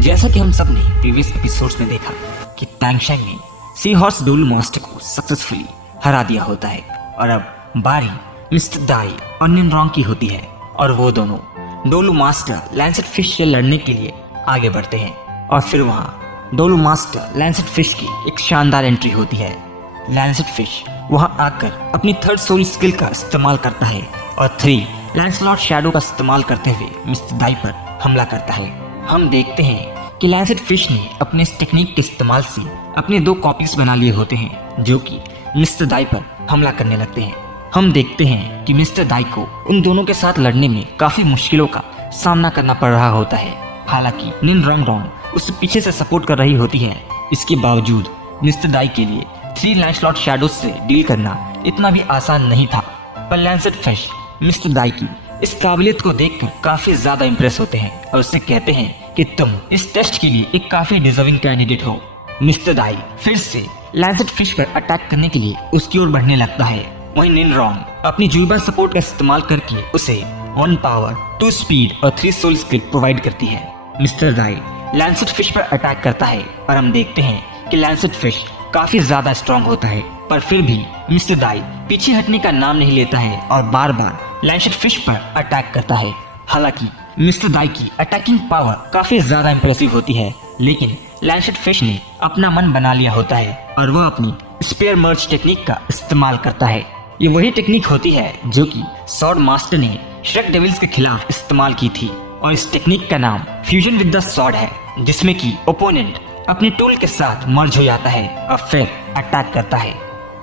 जैसा कि हम सब ने प्रीवियस एपिसोड्स में देखा कि टैंगशैंग ने सी हॉर्स डोलू मास्टर को सक्सेसफुली हरा दिया होता है और अब बारी मिस्टर दाई और निनरोंग की होती है और वो दोनों डोलू मास्टर लैंसेट फिश से लड़ने के लिए आगे बढ़ते हैं। और फिर वहाँ डोलू मास्टर लैंसेट फिश की एक शानदार एंट्री होती है। लैंसेट फिश वहाँ आकर अपनी थर्ड सोल स्किल का इस्तेमाल करता है और 3 लैंसलॉट शैडो का इस्तेमाल करते हुए मिस्टर दाई पर हमला करता है। हम देखते हैं कि लैंसेट फिश ने अपने इस टेक्निक के इस्तेमाल से अपने 2 कॉपीज बना लिए होते हैं जो कि मिस्टर दाई पर हमला करने लगते हैं। हम देखते हैं कि मिस्टर दाई को उन दोनों के साथ लड़ने में काफी मुश्किलों का सामना करना पड़ रहा होता है। हालांकि निनरोंग उससे पीछे से सपोर्ट कर रही होती है, इसके बावजूद मिस्टर दाई के लिए 3 लैंसलॉट शैडोज से डील करना इतना भी आसान नहीं था। पर लैंसेट फिश मिस्टर दाई की इस काबिलियत को देखकर काफी ज्यादा इंप्रेस होते हैं और उससे कहते हैं कि तुम इस टेस्ट के लिए एक काफी डिजर्विंग कैंडिडेट हो। मिस्टर दाई फिर से लैंसेट फिश पर अटैक करने के लिए उसकी ओर बढ़ने लगता है। वहीं निनरोंग अपनी जुइबा सपोर्ट का इस्तेमाल करके उसे 1 पावर 2 स्पीड और 3 सोल स्किल प्रोवाइड करती है। मिस्टर दाई लैंसेट फिश पर अटैक करता है और हम देखते हैं कि लैंसेट फिश काफी ज्यादा स्ट्रॉन्ग होता है, पर फिर भी मिस्टर दाई पीछे हटने का नाम नहीं लेता है और बार बार लैंसेट फिश पर अटैक करता है। हालांकि मिस्टर दाई की अटैकिंग पावर काफी ज्यादा इंप्रेसिव होती है, लेकिन लैंसेट फिश ने अपना मन बना लिया होता है और वह अपनी स्पेयर मर्ज टेक्निक का इस्तेमाल करता है। ये वही टेक्निक होती है जो कि सॉर्ड मास्टर ने श्रेक डेविल्स के खिलाफ इस्तेमाल की थी और इस टेक्निक का नाम फ्यूजन विद द सॉर्ड है, जिसमें कि ओपोनेंट अपने टूल के साथ मर्ज हो जाता है और फिर अटैक करता है।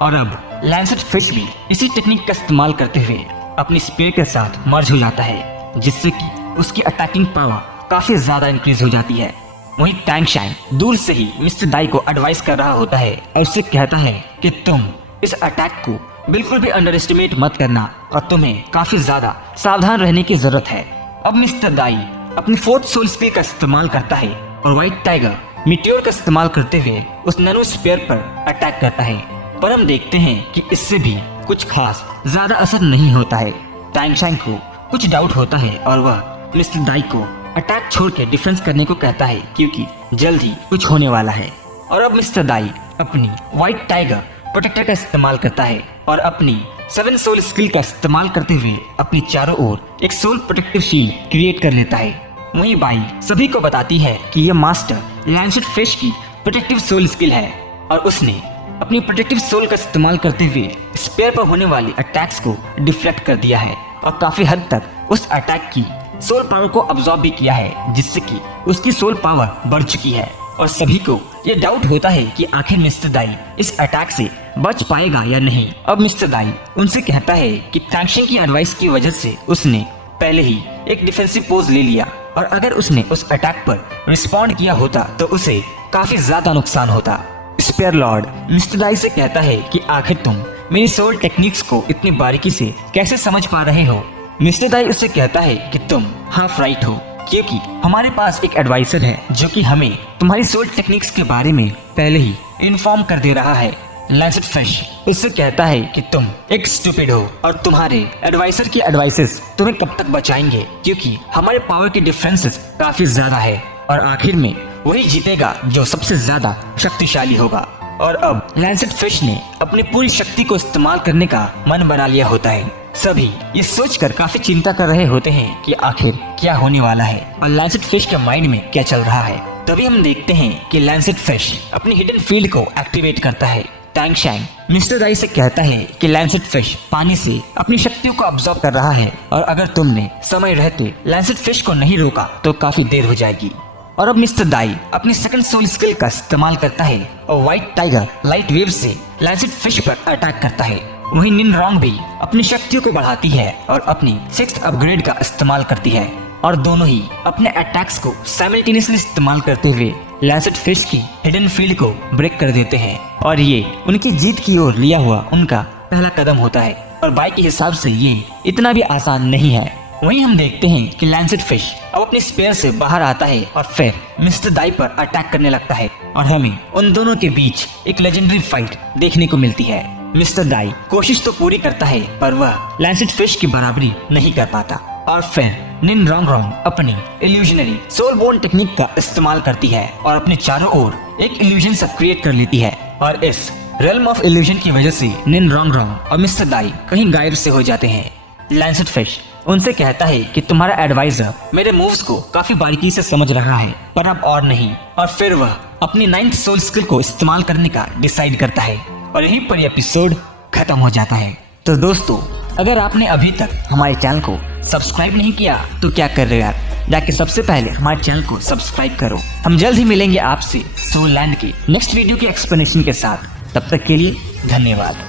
और अब लैंसेट फिश भी इसी टेक्निक का इस्तेमाल करते हुए अपनी स्पेयर के साथ मर्ज हो जाता है, जिससे कि उसकी अटैकिंग पावर काफी ज्यादा इंक्रीज हो जाती है। वहीं टैंगशैंग दूर से ही मिस्टर दाई को एडवाइस कर रहा होता है और उससे कहता है कि तुम इस अटैक को बिल्कुल भी अंडर एस्टिमेट मत करना और तुम्हें काफी ज्यादा सावधान रहने की जरूरत है। अब मिस्टर दाई अपनी 4th सोल स्किल का इस्तेमाल करता है और व्हाइट टाइगर मीटियोर का इस्तेमाल करते हुए उस नैनो स्पेयर पर अटैक करता है, पर हम देखते हैं कि इससे भी कुछ खास ज्यादा असर नहीं होता है। टैंगशैंग को कुछ डाउट होता है और वह मिस्टर दाई को अटैक छोड़ के डिफेंस करने को कहता है क्योंकि जल्द ही कुछ होने वाला है। और अब मिस्टर दाई अपनी व्हाइट टाइगर प्रोटेक्टर का इस्तेमाल करता है और अपनी 7 सोल स्किल का इस्तेमाल करते हुए अपनी चारों ओर एक सोल प्रोटेक्टिव शील्ड क्रिएट कर लेता है। वहीं बाई सभी को बताती है कि यह मास्टर लैंसेट फिश की प्रोटेक्टिव सोल स्किल है और उसने अपनी प्रोटेक्टिव सोल का इस्तेमाल करते हुए स्पेयर पर होने वाली अटैक्स को डिफ्लेक्ट कर दिया है और काफी हद तक उस अटैक की सोल पावर को अब्सॉर्ब भी किया है, जिससे कि उसकी सोल पावर बढ़ चुकी है। और सभी को ये डाउट होता है कि आखिर मिस्टर दाई इस अटैक से बच पाएगा या नहीं। अब मिस्टर दाई उनसे कहता है कि टैंगशैंग की एडवाइस की वजह से उसने पहले ही एक डिफेंसिव पोज ले लिया और अगर उसने उस अटैक पर रिस्पॉन्ड किया होता तो उसे काफी ज्यादा नुकसान होता। स्पेयर लॉर्ड मिस्टर दाई से कहता है कि आखिर तुम मेरी सोल टेक्निक्स को इतनी बारीकी से कैसे समझ पा रहे हो। मिस्टर दाई उससे कहता है कि तुम हाफ राइट हो, क्योंकि हमारे पास एक एडवाइजर है जो कि हमें तुम्हारी सोल टेक्निक्स के बारे में पहले ही इन्फॉर्म कर दे रहा है। लैंसेट फिश उससे कहता है कि तुम एक स्टूपिड हो और तुम्हारे एडवाइजर की एडवाइसेस तुम्हें कब तक बचाएंगे, क्योंकि हमारे पावर की डिफरेंसेस काफी ज्यादा है और आखिर में वही जीतेगा जो सबसे ज्यादा शक्तिशाली होगा। और अब लैंसेट फिश ने अपनी पूरी शक्ति को इस्तेमाल करने का मन बना लिया होता है। सभी ये सोचकर काफी चिंता कर रहे होते हैं कि आखिर क्या होने वाला है और लैंसेट फिश के माइंड में क्या चल रहा है। तभी हम देखते हैं कि लैंसेट फिश अपनी हिडन फील्ड को एक्टिवेट करता है। टैंगशैंग मिस्टर दाई से कहता है कि लैंसेट फिश पानी से अपनी शक्तियों को अब्सॉर्ब कर रहा है और अगर तुमने समय रहते लैंसेट फिश को नहीं रोका तो काफी देर हो जाएगी। और अब मिस्टर दाई अपनी 2nd सोल स्किल का इस्तेमाल करता है और व्हाइट टाइगर लाइट वेव से लैंसेट फिश पर अटैक करता है। वहीं निनरोंग भी अपनी शक्तियों को बढ़ाती है और अपनी 6th अपग्रेड का इस्तेमाल करती है और दोनों ही अपने अटैक्स को साइमल्टेनियसली इस्तेमाल करते हुए लैंसेट फिश की हिडन फील्ड को ब्रेक कर देते हैं और ये उनकी जीत की ओर लिया हुआ उनका पहला कदम होता है। और बाई के हिसाब से ये इतना भी आसान नहीं है। वहीं हम देखते हैं कि लैंसेट फिश अब अपनी स्पेयर से बाहर आता है और फिर मिस्टर दाई पर अटैक करने लगता है और हमें उन दोनों के बीच एक लेजेंडरी फाइट देखने को मिलती है। मिस्टर दाई कोशिश तो पूरी करता है पर वह लैंसेट फिश की बराबरी नहीं कर पाता और फिर निन रॉन्ग रॉन्ग अपनी इल्यूजनरी सोल बोन टेक्निक का इस्तेमाल करती है और अपने चारों ओर एक इल्यूजन सब क्रिएट कर लेती है। और इस रेल्म ऑफ इल्यूजन की वजह से निन रॉन्ग रॉन्ग और मिस्टर दाई कहीं गायब से हो जाते हैं। लैंसेट फिश उनसे कहता है कि तुम्हारा एडवाइजर मेरे मूव्स को काफी बारीकी से समझ रहा है, पर अब और नहीं। और फिर वह अपनी 9th सोल स्किल को इस्तेमाल करने का डिसाइड करता है और यहीं पर एपिसोड खत्म हो जाता है। तो दोस्तों, अगर आपने अभी तक हमारे चैनल को सब्सक्राइब नहीं किया तो क्या कर रहे हो यार, जाके सबसे पहले हमारे चैनल को सब्सक्राइब करो। हम जल्द ही मिलेंगे आपसे सोल लैंड के नेक्स्ट वीडियो के एक्सप्लेनेशन के साथ। तब तक के लिए धन्यवाद।